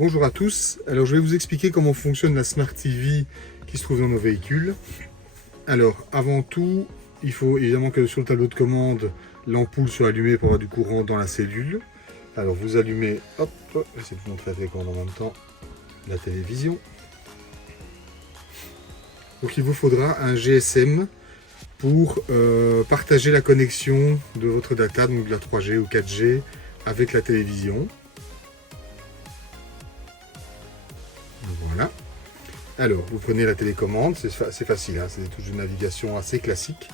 Bonjour à tous, alors je vais vous expliquer comment fonctionne la Smart TV qui se trouve dans nos véhicules. Alors avant tout, il faut évidemment que sur le tableau de commande, l'ampoule soit allumée pour avoir du courant dans la cellule. Alors vous allumez, hop, je vais essayer de vous montrer la télécommande en même temps, la télévision. Donc il vous faudra un GSM pour partager la connexion de votre data, donc de la 3G ou 4G avec la télévision. Voilà. Alors, vous prenez la télécommande, c'est facile, hein, c'est des touches de navigation assez classiques.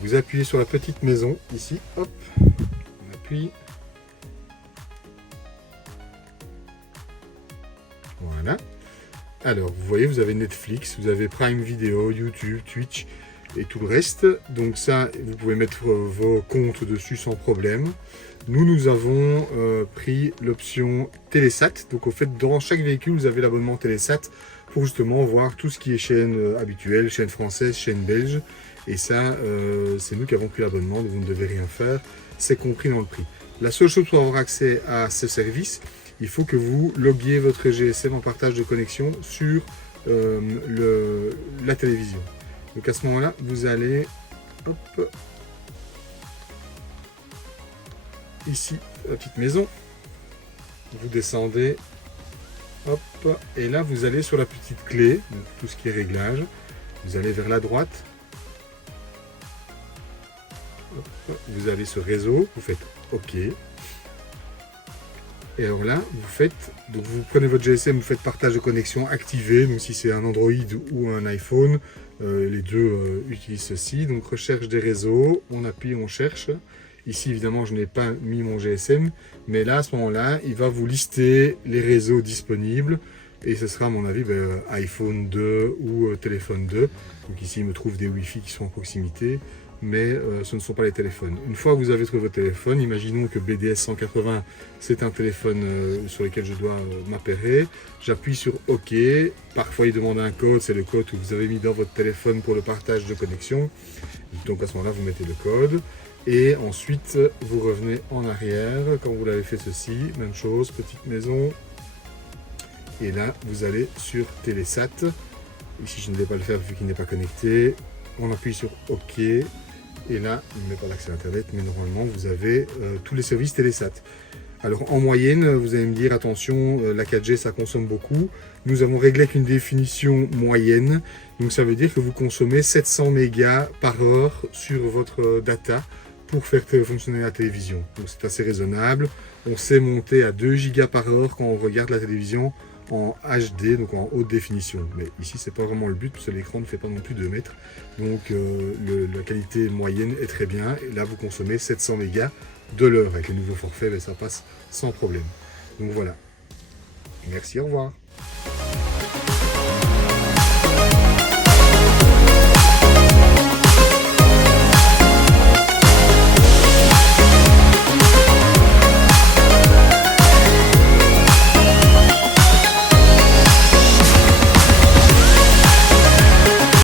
Vous appuyez sur la petite maison, ici, hop, on appuie. Voilà. Alors, vous voyez, vous avez Netflix, vous avez Prime Video, YouTube, Twitch et tout le reste. Donc ça, vous pouvez mettre vos comptes dessus sans problème. Nous avons pris l'option Télésat. Donc, au fait, dans chaque véhicule, vous avez l'abonnement Télésat pour justement voir tout ce qui est chaîne habituelle, chaîne française, chaîne belge. Et ça, c'est nous qui avons pris l'abonnement, donc vous ne devez rien faire. C'est compris dans le prix. La seule chose pour avoir accès à ce service, il faut que vous loguiez votre GSM en partage de connexion sur la télévision. Donc à ce moment-là, vous allez, hop, ici, la petite maison, vous descendez, hop, et là vous allez sur la petite clé, donc tout ce qui est réglage, vous allez vers la droite, hop, vous allez sur réseau, vous faites OK. Et alors là, vous prenez votre GSM, vous faites partage de connexion activé, donc si c'est un Android ou un iPhone, les deux utilisent ceci. Donc recherche des réseaux, on appuie, on cherche. Ici évidemment je n'ai pas mis mon GSM, mais là à ce moment-là, il va vous lister les réseaux disponibles. Et ce sera à mon avis iPhone 2 ou téléphone 2. Donc ici il me trouve des Wi-Fi qui sont en proximité, mais ce ne sont pas les téléphones. Une fois que vous avez trouvé votre téléphone, imaginons que BDS 180 c'est un téléphone sur lequel je dois m'appairer. J'appuie sur OK. Parfois il demande un code, c'est le code que vous avez mis dans votre téléphone pour le partage de connexion. Donc à ce moment-là, vous mettez le code. Et ensuite, vous revenez en arrière. Quand vous l'avez fait ceci, même chose, petite maison. Et là, vous allez sur Télésat. Ici, je ne vais pas le faire vu qu'il n'est pas connecté. On appuie sur OK. Et là, il ne met pas l'accès à Internet, mais normalement, vous avez tous les services Télésat. Alors, en moyenne, vous allez me dire, attention, la 4G, ça consomme beaucoup. Nous avons réglé avec une définition moyenne. Donc, ça veut dire que vous consommez 700 mégas par heure sur votre data pour faire fonctionner la télévision. Donc, c'est assez raisonnable. On sait monter à 2 gigas par heure quand on regarde la télévision en HD, donc en haute définition. Mais ici, c'est pas vraiment le but, parce que l'écran ne fait pas non plus 2 mètres. Donc, la qualité moyenne est très bien. Et là, vous consommez 700 mégas de l'heure. Avec les nouveaux forfaits, ça passe sans problème. Donc voilà. Merci, au revoir.